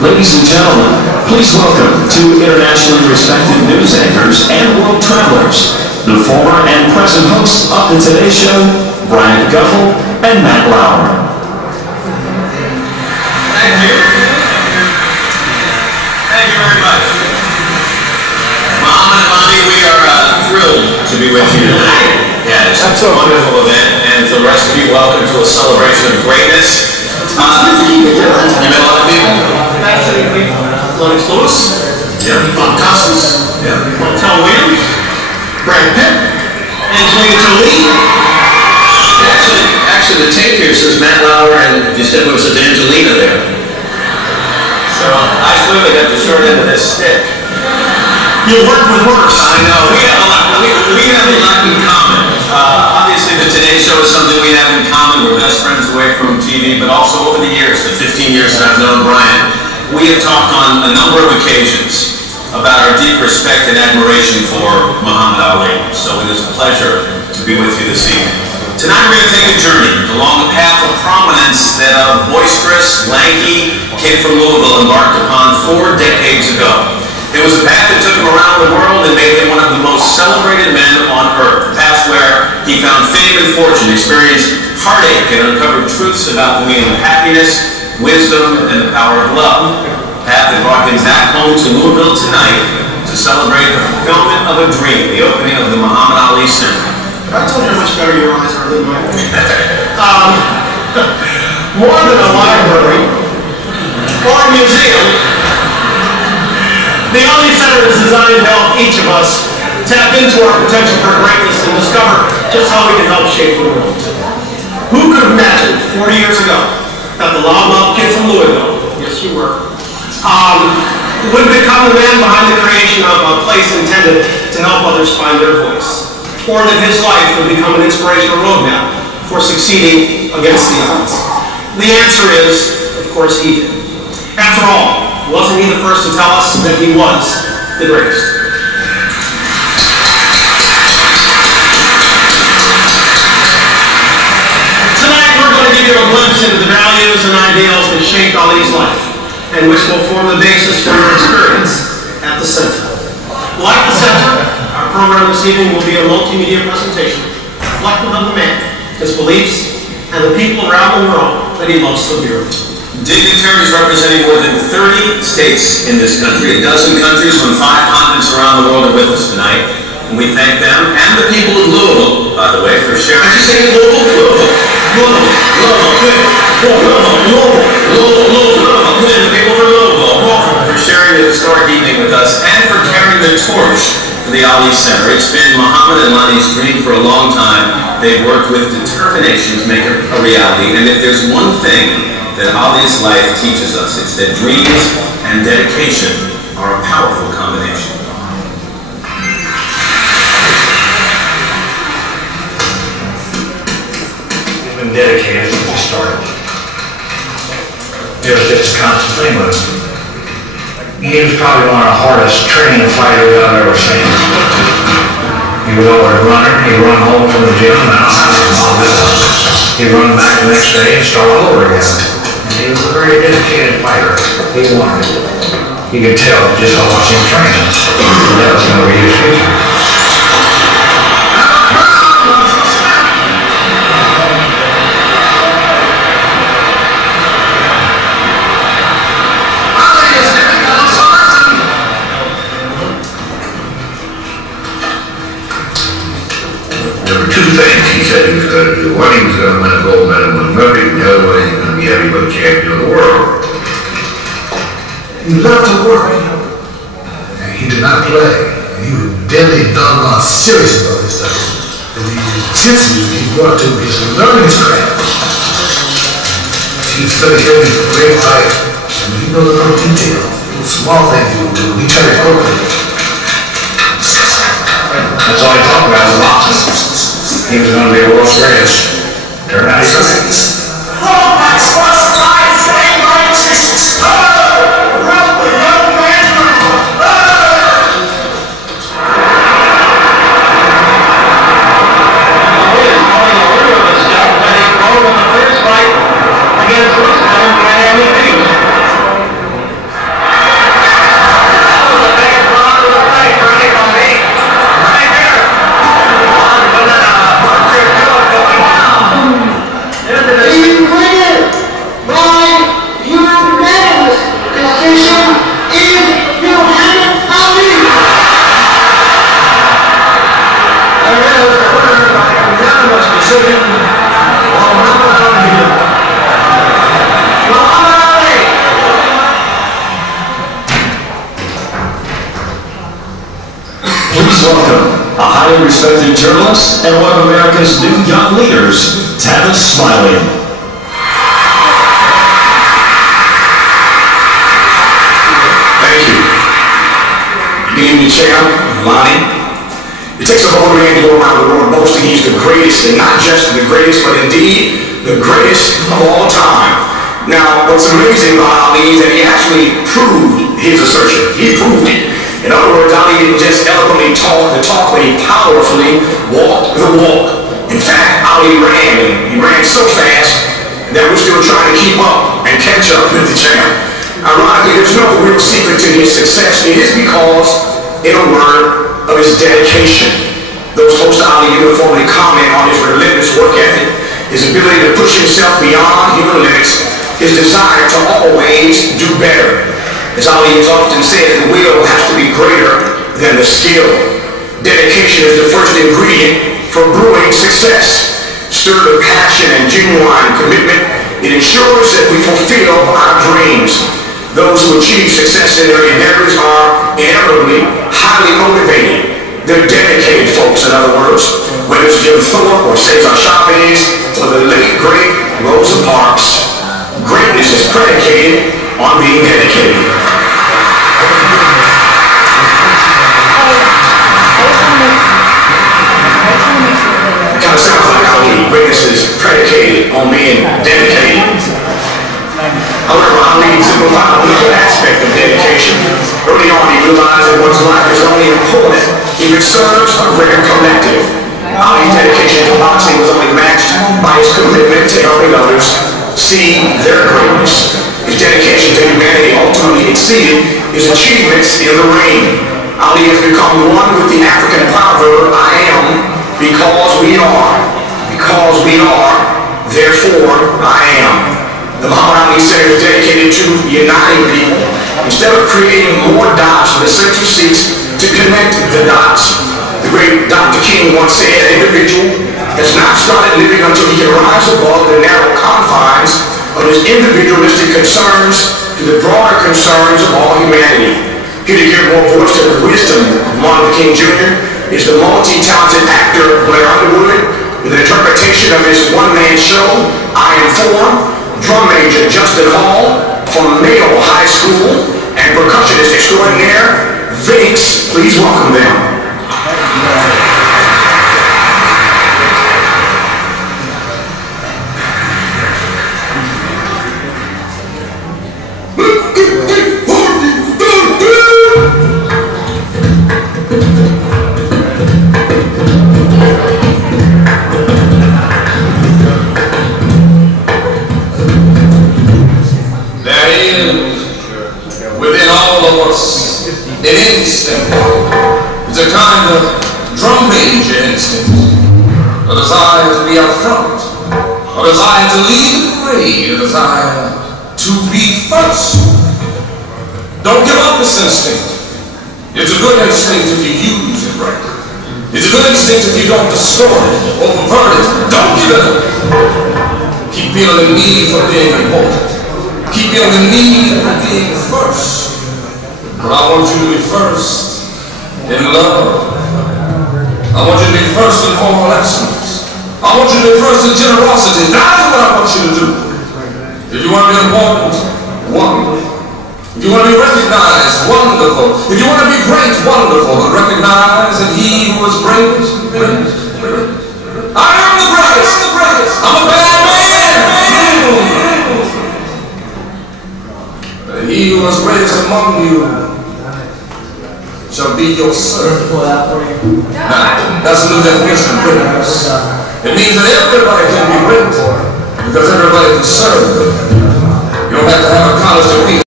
Ladies and gentlemen, please welcome two internationally respected news anchors and world travelers, the former and present hosts of the Today Show, Bryant and Matt Lauer. Thank you. Thank you very much. Muhammad and Lonnie, we are thrilled to be with you tonight. Yeah, it's a wonderful event, and for the rest of you, welcome to a celebration of greatness. You met a lot of people. Sonny Liston. Yeah. Cassius. Yeah. Williamson. Pitt. Angelina, Jolie. Actually, the tape here says Matt Lauer, and if you step over, it says Angelina there. So I clearly got the short end of this stick. You worked with worse. I know. We have a lot in common. Obviously, the Today Show is something we have in common. We're best friends away from TV, but also over the years, the 15 years that I've known Bryant, we have talked on a number of occasions about our deep respect and admiration for Muhammad Ali. So it is a pleasure to be with you this evening. Tonight we're going to take a journey along the path of prominence that a boisterous, lanky kid from Louisville embarked upon 4 decades ago. It was a path that took him around the world and made him one of the most celebrated men on earth. A path where he found fame and fortune, experienced heartache, and uncovered truths about the meaning of happiness, wisdom, and the power of love. A path that brought him back home to Louisville tonight to celebrate the fulfillment of a dream, the opening of the Muhammad Ali Center. I told you how much better your eyes are than mine. More than a library or a museum, the Ali Center is designed to help each of us tap into our potential for greatness and discover just how we can help shape the world. Who could have imagined 40 years ago that the loud kid from Louisville, yes you were, would become the man behind the creation of a place intended to help others find their voice? Or that his life would become an inspirational roadmap for succeeding against the odds? The answer is, of course, he did. After all, wasn't he the first to tell us that he was the greatest? Tonight we're going to give you a glimpse into the values and ideals that shaped Ali's life, and which will form the basis for your experience at the center. Like the center, our program this evening will be a multimedia presentation reflective of the man, his beliefs, and the people around the world that he loves so dearly. Dignitaries representing more than 30 states in this country, a dozen countries on 5 continents around the world are with us tonight. And we thank them and the people of Louisville, by the way, for sharing. I should say Louisville, the people from Louisville, for sharing the historic evening with us and for carrying the torch for the Ali Center. It's been Muhammad and Lonnie's dream for a long time. They've worked with determination to make it a reality. And if there's one thing that Ali's life teaches us, it's that dreams and dedication are a powerful combination. He's been dedicated since he started. It was just a constant thing with him. He was probably one of the hardest training fighters I've ever seen. He was always a runner. He'd run home from the gym and he'd run back the next day and start all over again. He was a very dedicated fighter. He wanted it. You could tell just by watching him train. That was going to be his future. There were 2 things he said he was going to do. One, he was going to win a gold medal in rugby, and the other one, he was going to be heavyweight champion of the world. He loved to work. And he did not play. And he was deadly doggone serious about this stuff. And the intensity he brought to his learning his craft. He studied here with a great life. And he knows the little details, the small things he would do. He tried to work with it. That's all he talked about was boxing. He was going to be a world's greatest. Turned out he's right. Please welcome a highly respected journalist and one of America's new young leaders, Tavis Smiley. Thank you. Good evening, Chair, Lonnie. It takes a whole man to go around the world boasting he's the greatest, and not just the greatest, but indeed the greatest of all time. Now, what's amazing about Ali is that he actually proved his assertion. He proved it. In other words, Ali didn't just eloquently talk the talk, but he powerfully walked the walk. In fact, Ali ran, and he ran so fast that we're still trying to keep up and catch up with the champ. Ironically, there's no real secret to his success. It is because, in a word, of his dedication. Those close to Ali uniformly comment on his relentless work ethic, his ability to push himself beyond human limits, his desire to always do better. As Ali has often said, the will has to be greater than the skill. Dedication is the first ingredient for brewing success. Stirred with passion and genuine commitment, it ensures that we fulfill our dreams. Those who achieve success in their endeavors are inevitably highly motivated. They're dedicated folks, in other words. Whether it's Jim Thorpe or Cesar Chavez or the late, great Rosa Parks, greatness is predicated on being dedicated. It kind of sounds like Ali. Greatness is predicated on being dedicated. However, Ali exemplified another aspect of dedication. Early on, he realized that one's life is only important if it serves a greater collective. Ali's dedication to boxing was only matched by his commitment to helping others see their greatness. His dedication to humanity ultimately exceeded his achievements in the ring. Ali has become one with the African proverb, I am because we are. Because we are, therefore I am. The Muhammad Ali Center is dedicated to uniting people. Instead of creating more dots, the center seeks to connect the dots. The great Dr. King once said, an individual has not started living until he can rise above the narrow confines of his individualistic concerns to the broader concerns of all humanity. Here to give more voice to the wisdom of Martin Luther King Jr. is the multi-talented actor Blair Underwood, with an interpretation of his one-man show, I Am For, drum major Justin Hall from Mayo High School, and percussionist extraordinaire Vince. Please welcome them. It's a kind of drum major instinct, a desire to be up front, a desire to lead the parade, a desire to be first. Don't give up this instinct. It's a good instinct if you use it right. It's a good instinct if you don't distort it or pervert it. Don't give it up. Keep feeling the need for being important. Keep feeling the need for being first. But I want you to be first in love. I want you to be first in moral excellence. I want you to be first in generosity. That's what I want you to do. If you want to be important, wonderful. If you want to be recognized, wonderful. If you want to be great, wonderful. But recognize that he who is greatest, I am the greatest. I'm a bad man. He who is greatest among you shall be your servant. Now, that's a new definition of greatness. It means that everybody can be great because everybody can serve. You don't have to have a college degree.